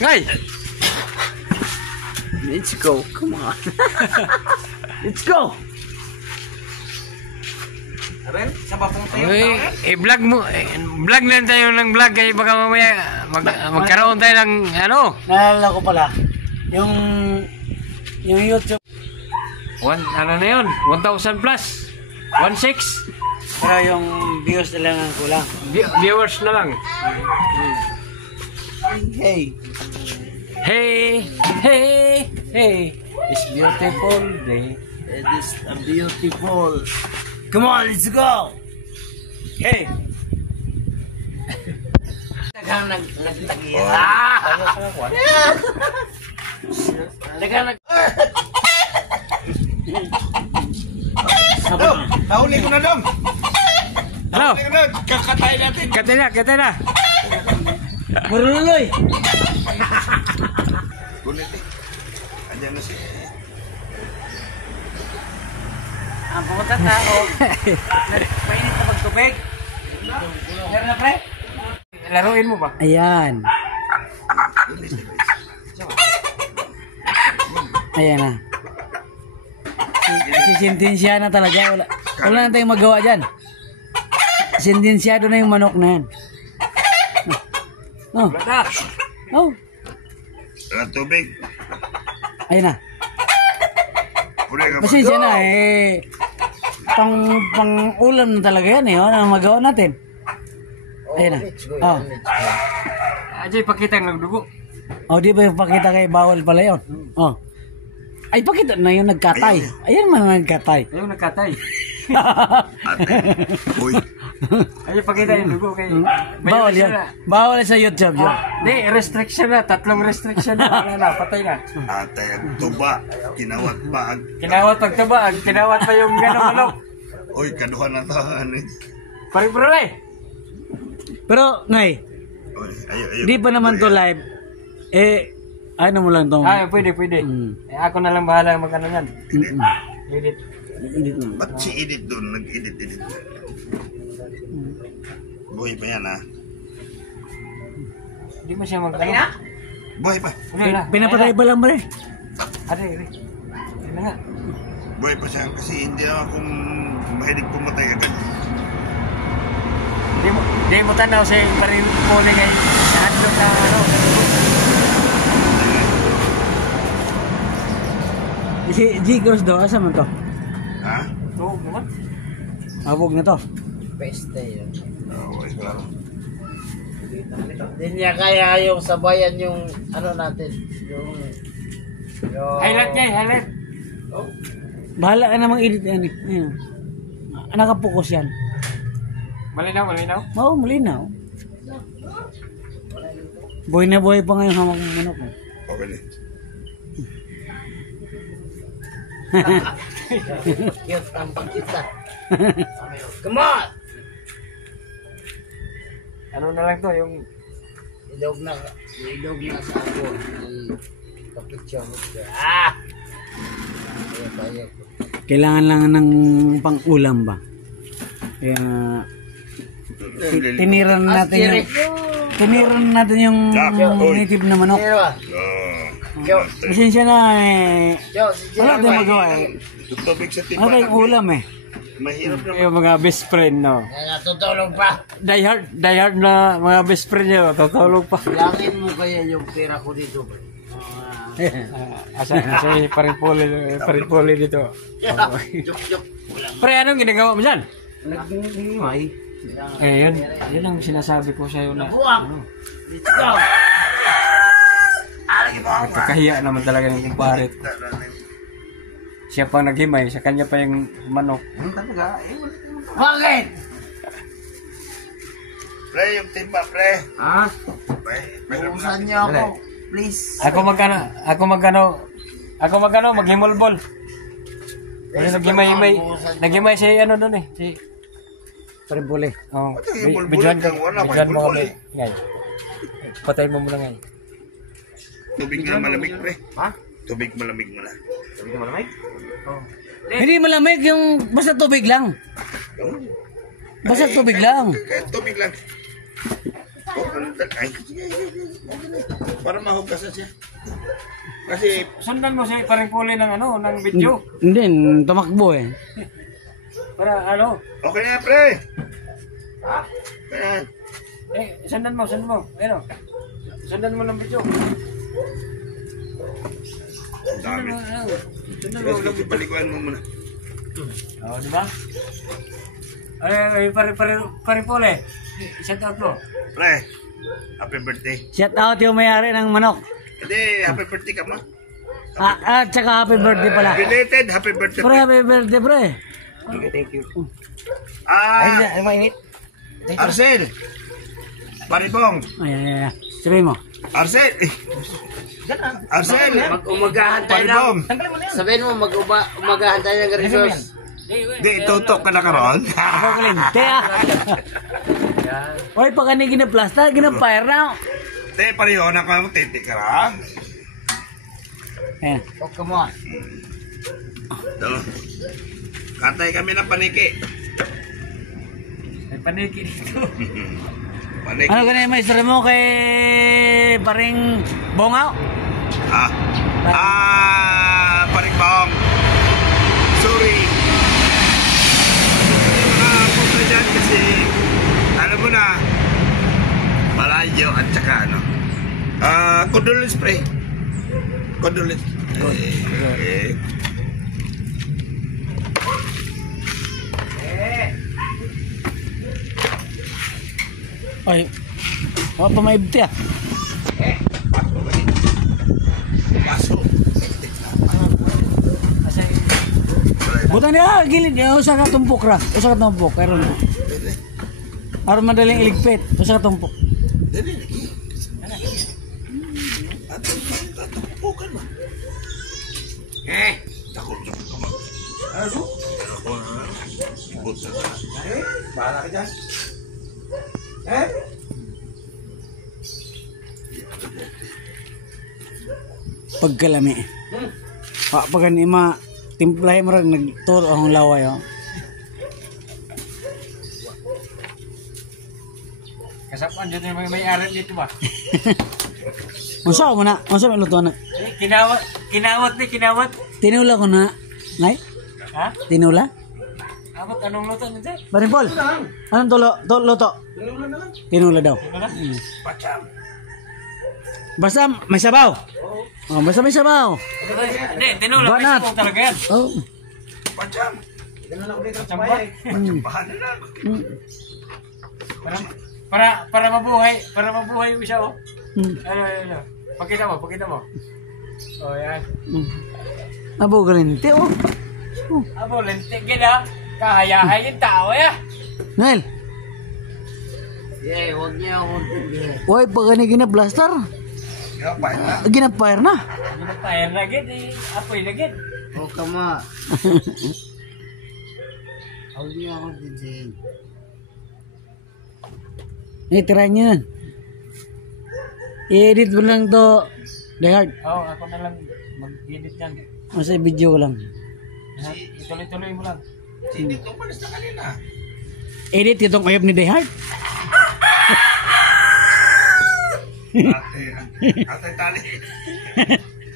Ngay! Let's go. Come on. Let's go. Ren, sa bapong tayo. I-vlog mo. Vlog na tayo ng vlog kaya baka mamaya magkaroon tayo ng ano. Naalala ko pala. Yung YouTube. Ano na yun? 1,000 plus. 1,600. Pero yung views na lang ang kulang. Viewers na lang. Hey. Hey, hey, hey. It's beautiful day. It is a beautiful. Come on, let's go. Hey. Tagang nagtagil. Tagang nag. Dom, nahuli ko na, Dom. Ano? Nahuli ko na, kakatay natin. Katay na. Maruloy. Gunit eh. Andiyan na si... Ang pumunta tao. Mainit na magtubig. Meron na, pre? Laruin mo ba? Ayan. Ayan na. Sisintensya na talaga. Wala na tayong magawa dyan. Sintensyado na yung manok na yan. Oh. Oh. Walang tubig. Ayun na. Pulay ka ba? Pasensya na eh. Pang ulam na talaga yan eh. Ano magawa natin? Ayun na. Oh. Ajay, pakita ng dugo. Oh, di ba yung pakita kay bawal pala yun? Oh. Ay, pakita na yung nagkatay. Ayan man nagkatay. Ayaw nagkatay. Ate. Uy. Ayaw pakita yung dugo kay... Bawal yan. Bawal sa YouTube yun. Hindi, restriction na. 3 restriction na. Wala na, patay na. Ate, ang tuba. Kinawat pa. Kinawat pagtaba. Kinawat pa yung gano'ng manok. Uy, kaduhan na tahan eh. Pare-pare eh. Pero, Nay, Uy, ayaw. di pa naman to live. Eh, ano mo lang tong... Pwede. Eh, ako na lang bahala mag-ano yan. Edit. Ba't si edit doon? Nag-edit. Buhay pa yan ha? Hindi mo siya mag-ano. Buhay pa. Pinapatay ba lang ba eh? Are. Ano nga? Buhay pa siya kasi hindi naman kung mahilig pumatay agad. Hindi mo tanaw sa parin po na ngayon. Nahandog na ano. Si G-Cross daw, asa man to? Ha? Tuog naman. Mabog na to. Peste yun. Oo, klaro. Hindi niya kaya yung sabayan yung ano natin. Yung Highlight niya, highlight. Bahala ka namang edit yan eh. Ayun. Nakapokus yan. Malinaw. Oo, malinaw. Buhay na buhay pa ngayon hamak ng manok. Okay na. cute ang pagkita. Come on! Ano na lang to, yung... Ilog na sa ako. Kapityo mo siya. Ayaw. Kailangan lang ng pang-ulam ba? Kaya... Tiniran natin yung native na manok. Pasensya na eh. Wala tayong magawa eh. Tubig sa tipa. Ano tayong ulam eh? Mahirap na. Yung mga best friend, no? Natutulog pa. Die hard na mga best friend nyo, tutulog pa. Langin mo kaya yung pera ko dito. Asa paripoli dito. Juk. Pre, anong ginagawa mo dyan? Nagmimay. Yun ang sinasabi ko sa'yo na. Buwang! Let's go! Nagkakahiya naman talaga ng kumparet. Siya pang naghimay, sa kanya pa yung manok. Bakit? Pre, yung timba, pre. Ah? Ubusan niyo ako. Please. Ako magkano, maghimulbol. Naghimay si ano doon eh. Si Paribuli. Oh, Himulbol kang wala, bidyan mo himulbol kami. Ngay. Patay mo muna ngay. Tubig na malamig, pre. Ha? Tubig malamig mo na. Tubig malamig? Oh. Hindi malamig yung basta tubig lang. Basta tubig lang. Kahit tubig lang. Ay, para mahugasan siya. Kasi, Sundan mo si paring puli ng ano, ng video. Hindi, tumakbo eh. Para ano, okay na pre. Ayan. sundan mo. Ayun o. Sundan mo ng video. Ang dami. Sundan mo. Sige, paliguan mo muna. Oo, di ba? Ay, paring puli. Shout out mo. Pre, happy birthday. Shout out yung may-ari ng manok. Hindi, happy birthday ka mo. At saka happy birthday pala. Belated, happy birthday. Pre, happy birthday, pre. Okay, thank you. Ah, mainit. Arcel. Paribong. Ay. Sabihin mo. Arcel. Arcel. Mag-umagahan tayo Paribong. Sabihin mo, mag-umagahan tayo ng resource. Di, itutok ka na karon. Ako kalinte ah. Oy, pag ano ginaplasta, ginapire na. Di, pareho na ka mo, titik ka ra. Ayan. Okay mo. Ito. Katay kami ng paniki. May paniki dito. Paniki. Ano ganyan may istorya mo kay paring Bongaw? Paribong. Sorry. Punta dyan kasi, alam mo na, malayo at saka ano. Condolence pre. Condolence. Ay. Oh, pamaibti ah. Paso. Butan niya, gilid. Usa ka tumpok ra. Usa ka tumpok. Karon. Aron madaling iligpit. Usa ka tumpok. Dali lagi. Ato tatampukan mo. Takot ka mo. Ano? Ako na. Ibot na. Bahala ka dyan. Pagkalami. Pag ima timplay mo rin nagturo ang laway oh. Kasapan dito yung may-ari dito ba? Unsa mo na? Unsa may luto na? Kinawat. Tinula ko na. Nay? Ha? Tinula? Abot, anong luto nito? Barin Paul. Anong luto? Tinula daw. Pacham. Basta may sabaw. Oh, basta may sabaw. Hindi, tinula. May Banat. sabong talaga yan. Oh. Pacham. Samba. Bahala na. Para mabuhay yung isa, oh. Mm. Ano. Pakita mo. Oh, yan. Abo galente oh. Abo, lente, gina. Kahayahay yung tao, ya. Nel, Huwag niya akong tindihin. oy pag ani gina-blaster. Pahit na. Gina-fire na. Ginatayan na, gid. Apoy na, gid. Okay mo. Huwag niya akong tindihin. Try nyo yan. I-edit mo lang to. Dehard. Oo, ako na lang mag-edit yan. Masa video ko lang. Ituloy-tuloy mo lang. Hindi ko palis na kanina. Edit itong ayop ni Dehard.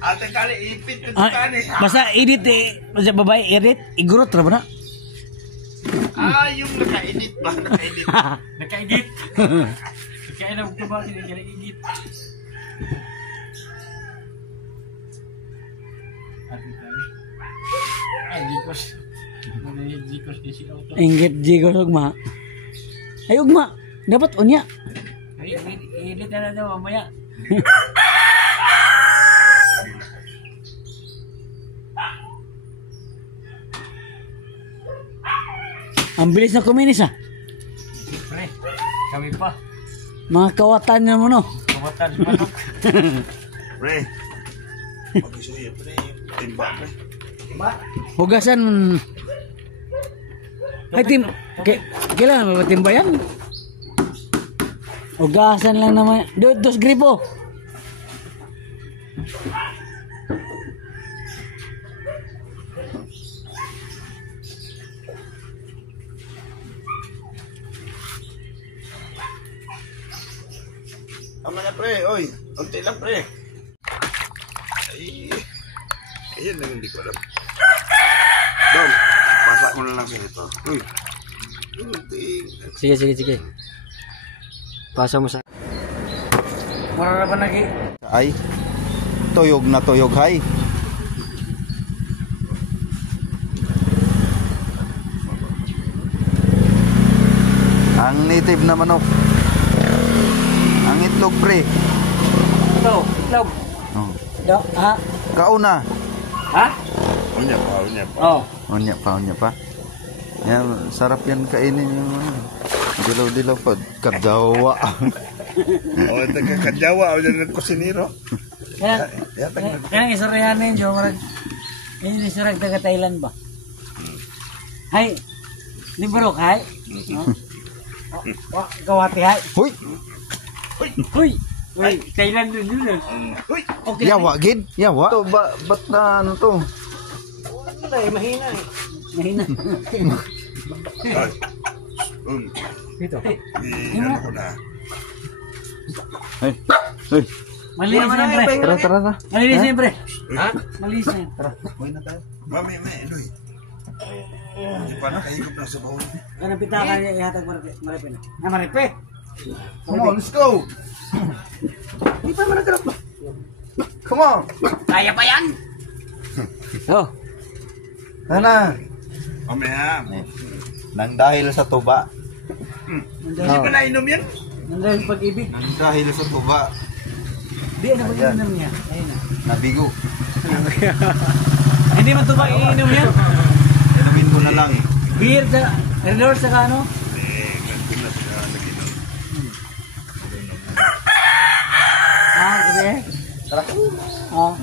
Ate tali, ipit ko tali. Basta edit basta babae edit. Igurot ra ba na? Yung naka-edit ba? Naka-edit. Naka-edit. Kaya na ko ba naka-edit. Ay, Gikos. Gikos di si auto. Inggit jigo ugma. Ay ugma. Dapat unya. Ay, edit na daw mamaya. Ang bilis na kuminis ah. Pre, kami pa. Mga kawatan na mo no. Kumatan manok. Pre. Mag-isuyo, pre. Timba, pre. Hugasan. Ay kailangan ba timba yan? Hugasan lang naman. Dos gripo. Tama na pre, oy. Unti lang pre. Ay. Ayan lang hindi ko alam. Dong, pasak mo na lang sa ito. Uy. Unti. Sige. Pasa mo sa... Mura pa lagi. Ay, tuyog na tuyog hay. Ang native na manok. Ang itlog pre. Ito, itlog. Oh. Ha? Kauna. Ha? Unya pa. Oh. Unya pa. Yan, sarap yan kainin yung ano. Dilaw-dilaw pa. Kadawa. O, taga-kadyawa. O, dyan ng kusinero. Kaya isarayan na yun, marag. Yung isarag taga Thailand ba? Hay. Librok, hay. Kawati, hay. Huy! Uy! Uy, Thailand din yun. Uy! Okay. Yawa, gid? Yawa? To, ba't na ano to? Wala eh, mahina eh. Mahina. Ay. Dito. Ano ko na. Ay, ay. Malinis na yan, pre. Tara. Malinis na yan, pre. Ha? Malinis na yan. Mami, Eloy. Hindi pa nakahigop na sa bawal. Anong pitakan niya ihatag Maripe na? Maripe! Come on, let's go! Di pa managrap ba? Come on! Kaya pa yan! Oh. Sana! Mamaya. Nang dahil sa tuba. Hindi ba nainom yan? Nandang pag-ibig. Nang dahil sa tuba. Di, ano ba iinom niya? Ayun na. Nabigo. Hindi man ito ba iinom yan? Inumin ko na lang. Beer sa, resort sa ano? Nandun na sila nag-inom. Sige. Tara. Oh.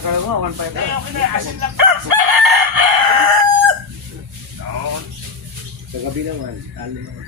Kalau mo, 1.5. Okay na, asin lang. Sa gabi naman, talo naman.